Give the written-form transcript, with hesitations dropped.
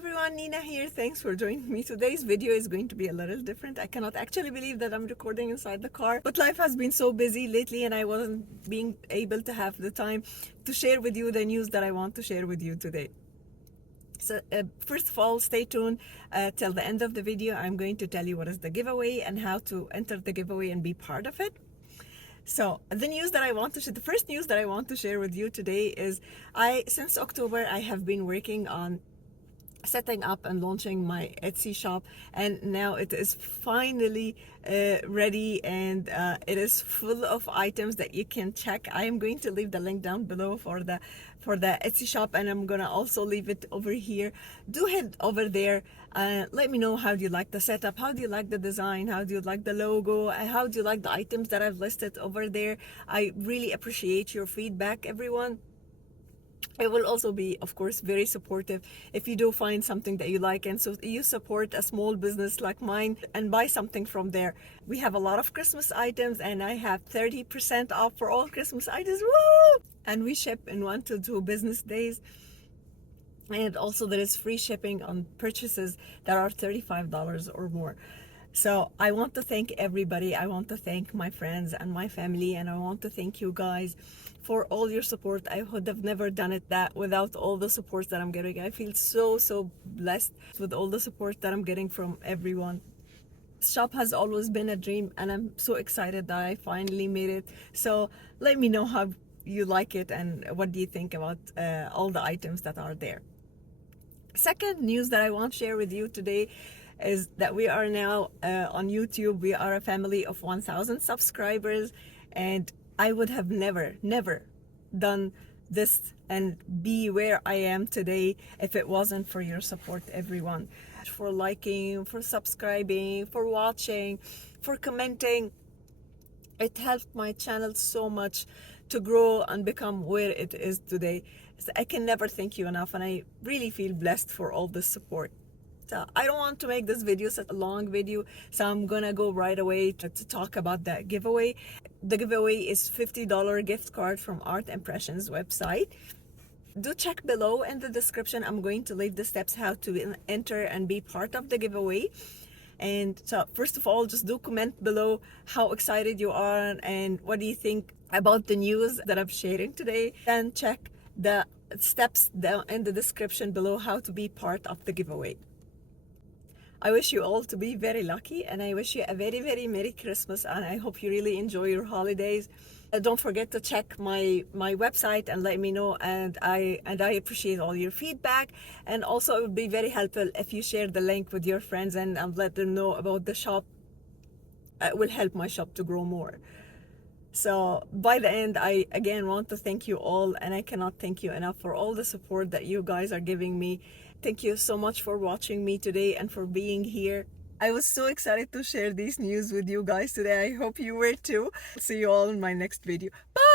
everyone, Nina here. Thanks for joining me. Today's video is going to be a little different. I cannot actually believe that I'm recording inside the car, but life has been so busy lately and I wasn't being able to have the time to share with you the news that I want to share with you today. So first of all, stay tuned till the end of the video. I'm going to tell you what is the giveaway and how to enter the giveaway and be part of it. So the first news that I want to share with you today is since October, I have been working on setting up and launching my Etsy shop, and now it is finally ready, and it is full of items that you can check. I am going to leave the link down below for the Etsy shop, and I'm gonna also leave it over here. Do head over there. Let me know how do you like the setup, how do you like the design, how do you like the logo, how do you like the items that I've listed over there. I really appreciate your feedback, everyone. I will also be, of course, very supportive if you do find something that you like, and so you support a small business like mine and buy something from there. We have a lot of Christmas items, and I have 30% off for all Christmas items. Woo! And we ship in 1 to 2 business days. And also there is free shipping on purchases that are $35 or more. So I want to thank everybody. I want to thank my friends and my family, and I want to thank you guys for all your support. I would have never done it that without all the support that I'm getting. I feel so blessed with all the support that I'm getting from everyone. Shop has always been a dream, and I'm so excited that I finally made it. So let me know how you like it and what do you think about all the items that are there. Second news that I want to share with you today is that we are now on YouTube. We are a family of 1,000 subscribers, and I would have never done this and be where I am today if it wasn't for your support, everyone. For liking, for subscribing, for watching, for commenting. It helped my channel so much to grow and become where it is today. So I can never thank you enough, and I really feel blessed for all the support. So I don't want to make this video such a long video, so I'm gonna go right away to talk about that giveaway. The giveaway is $50 gift card from Art Impressions website. Do check below in the description. I'm going to leave the steps how to enter and be part of the giveaway. And so first of all, just do comment below how excited you are and what do you think about the news that I'm sharing today. Then check the steps down in the description below how to be part of the giveaway. I wish you all to be very lucky, and I wish you a very Merry Christmas, and I hope you really enjoy your holidays. Don't forget to check my website and let me know, and I appreciate all your feedback. And also it would be very helpful if you share the link with your friends and let them know about the shop. It will help my shop to grow more. So by the end, I again want to thank you all, and I cannot thank you enough for all the support that you guys are giving me. Thank you so much for watching me today and for being here. I was so excited to share these news with you guys today. I hope you were too. See you all in my next video. Bye!